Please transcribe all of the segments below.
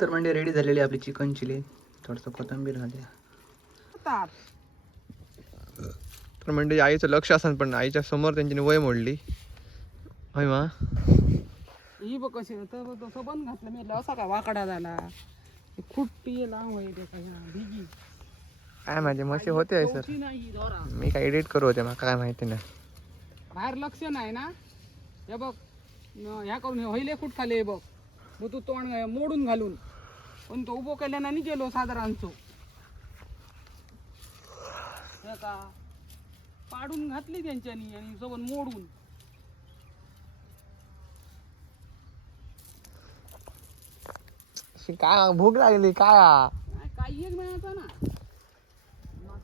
तर म्हणजे रेडी झालेली आपली चिकन चिली. थोडंसं कोथिंबीर घालूया. तर म्हणजे आईचं लक्ष असेल पण आईच्या समोर त्यांची वय मोडली. होय मा ही बघ कशी होतं तो सबन घातलं मी असा का वाकडा झाला खुट्टी लांब होईल भिगी काय माहिती मशी होते आहे सर. नाही दोरा मी काय एडिट करू होते मला काय माहिती नाही. बाहेर लक्ष नाही ना हे बघ ह्या करून होईल फूट खाली बघ मग तू तोंड मोडून घालून पण तो उभो केल्यानं नाही गेलो साधारण तो का पाडून घातली त्यांच्यानी आणि सोबत मोडून काय भूक लागली काय काही एक मिळायचा ना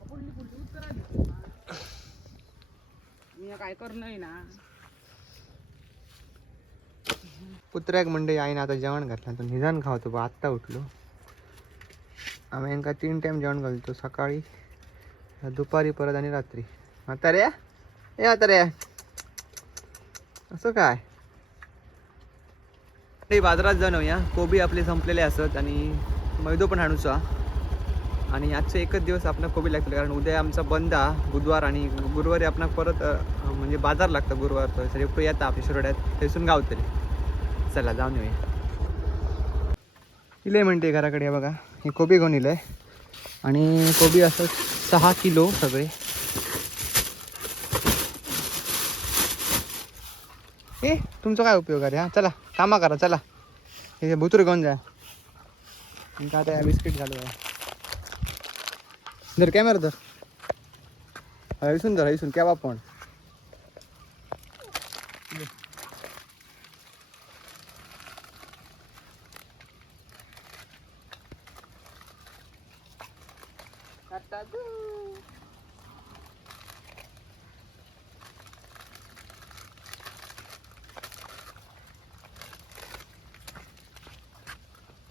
पुढली पुढची उत्तर आली मी काय करणं ना कुत्र्याक मंडई आईने आता जेवण घातलं तर निदान खावतो बा. आत्ता उठलो आम्ही यांका 3 टाइम जेवण घालतो. सकाळी दुपारी परत आणि रात्री. आता रे ए आता रे असं काय ते बाजारात जाऊन येऊया. कोबी आपले संपलेले असत आणि मैदो पण आणूचा. आणि आजचे एकच दिवस आपण कोबी लागतील कारण उद्या आमचा बंद बुधवार आणि गुरुवारी आपण परत म्हणजे बाजार लागतं गुरुवार तर येतात आपल्या शिरोड्यात तेसून गावतले. चला जाऊन येऊया. इले म्हणते घराकडे बघा हे कोबी घेऊन इलंय आणि कोबी असं 6 किलो सगळे. ए तुमचा काय उपयोग आहे? हां चला कामा करा चला. हे भुतूर घेऊन जा. ఇంకా आता बिस्किट घालू आहे. जर कॅमेरा धर हयसून केव्हा पण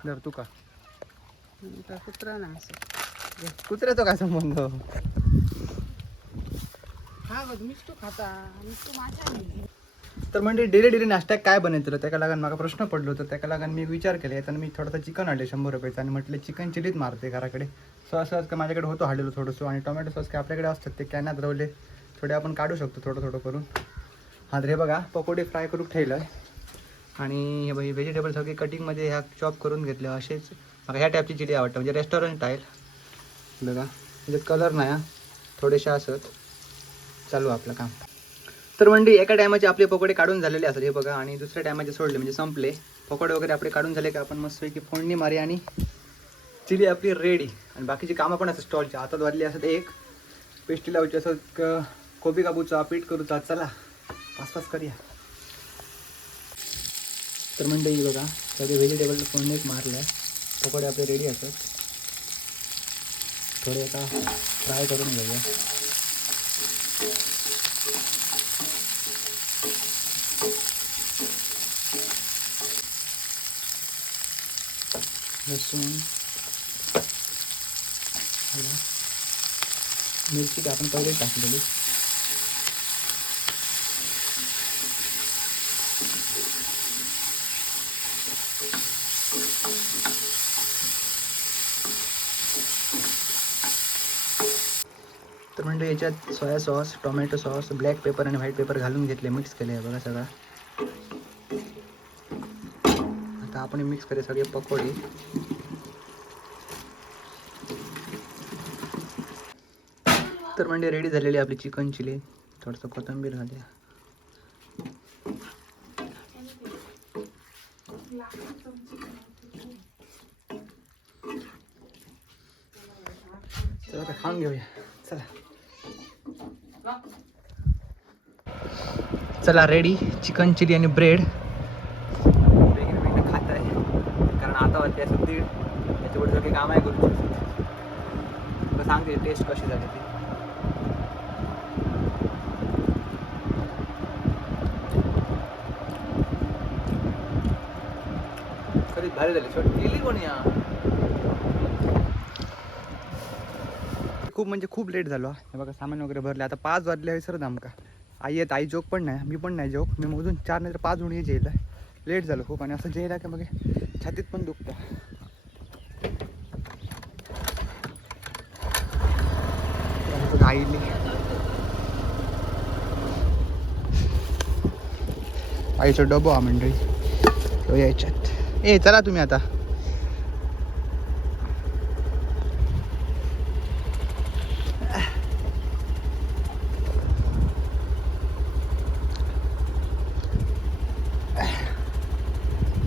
धर तू का कुत्रा ना असं कुत्र्याचा काय संबंध? हा बघ मीच तो खाता मीच तो माझ्या तर म्हणजे डेली नाश्त्यात काय बनवतो त्याका लागून मला प्रश्न पडलो होतो. त्याका लागून मी विचार केला येताना मी थोडंसं चिकन आणले 100 रुपयाचं आणि म्हटलं चिकन चिलीच मारते घराकडे. सॉस काय माझ्याकडे होतो हाडलेलो थोडंसं आणि टोमॅटो सॉस काय आपल्याकडे असतात ते कॅनात रवले थोडे आपण काढू शकतो थोडं करून. हा तर हे बघा पकोडे फ्राय करून ठेवलं आहे आणि हे बघा व्हेजिटेबल सगळे कटिंगमध्ये ह्या चॉप करून घेतले. असेच मला ह्या टाईपची चिली आवडतं म्हणजे रेस्टॉरंट स्टाईल बघा त्याच्यात कलर नाही थोडेसे असत. चालू आपलं काम. तर म्हणजे एका टायमाचे आपले पकोडे काढून झालेले असतात हे बघा आणि दुसऱ्या टायमाचे सोडले म्हणजे संपले पकोडे वगैरे आपले काढून झाले का आपण मस्तपैकी फोडणी मारी आणि चिली आपली रेडी. आणि बाकीची कामं पण असतात स्टॉलच्या हातात वाजली असत. एक पेस्ट्री लावायची असत कोबी कापूचा पीठ करूचा. चला पाच करूया. तर म्हणजे बघा सगळे व्हेजिटेबल फोडणीच मारलं आहे. पकोडे आपले रेडी असतात. थोडे आता फ्राय करून घेऊया. लसूण मिरची आपण पहिले टाकलेली. तर म्हणजे याच्यात soya sauce tomato sauce black paper आणि व्हाईट पेपर घालून घेतले मिक्स केले बघा सगळं. आता आपण मिक्स केले सगळे पकोडे. तर म्हणजे रेडी झालेली आपली चिकन चिली. थोडंसं कोथिंबीर घालूया. चला आता खाऊन घेऊया. चला रेडी चिकन चिली आणि ब्रेड. वेगळं खात आहे कारण आता वाटते असं 1:30 त्याच्यावर सगळे काम आहे करू शकतो. सांगते टेस्ट कशी झाली ती. खरीच भारी झाली. केली कोणी खूप म्हणजे खूप लेट झालो. हे बघा सामान वगैरे भरले. आता 5 वाजले आहे सर आमका. आई येत आई जोक पण नाही मी पण नाही जोक. मी मोजून 4 नाही तर 5 होऊन जेल लेट झालं खूप आणि असं जेला का बघे छातीत पण दुखतं. आईली आईचं डबो हा मंडळी तो यायच्यात. ए चला तुम्ही आता.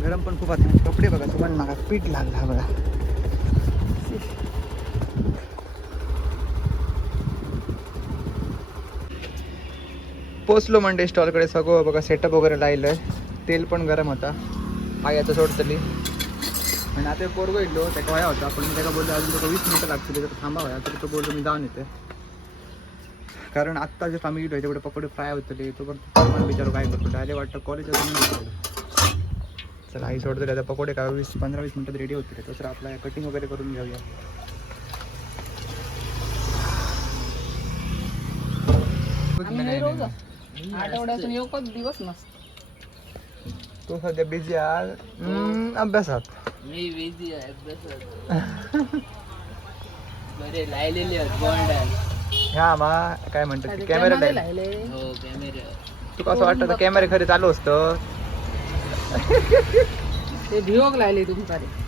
गरम पण खूप आता. कपडे बघा तुम्हाला मागा पीठ लागला बघा. पोचलो मंडे स्टॉलकडे. सगळं बघा सेटअप वगैरे लावलं आहे. तेल पण गरम होता. आई आता सोडतली आणि आता पोरगो इडलो त्याचा वया होता. पण मी त्याला बोललो अजून त्याला 20 मिनिटं लागतील तर थांबावया. तर तो बोललो मी जाऊन येते. कारण आत्ता जे आम्ही गेलो तेवढे पकोडे फ्राय होतले. तो पण मला विचारू काय करतो. डायरेक्ट वाटतं कॉलेज चला आई सोडतले. आता पकोडे काय 15-20 मिनिटात रेडी होते. तसं आपला कटिंग वगैरे करून घेऊया. आम्ही रोज आठवड्यातून एकच दिवस नसतो. तो सध्या बिझी आहे अभ्यासात. मी बिझी आहे अभ्यासात. बरे लायलेले आहेत बॉन्ड. ह्या मा काय म्हणतात कॅमेरा कॅमेरे लाईन. लायले. हो कॅमेरा. तुका असं वाटतं कॅमेरे खरे चालू असतं. ते भिवक लायले तुमचा रे.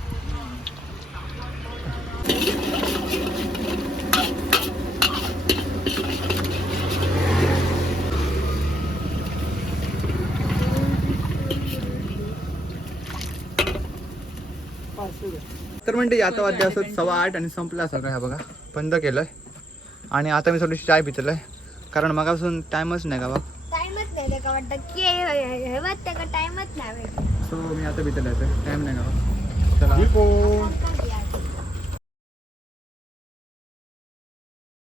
तर म्हणते आता वाद्य असं 8:15 आणि संपला सगळं. ह्या बघा बंद केलंय आणि आता मी थोडीशी चाय पितलंय कारण मगापासून टाइमच नाही का बघ. टाइमच नाही त्याका वाटतं की हे त्याका टाइमच नाही सो मी आता पितलंय टाइम नाही का बघ. चला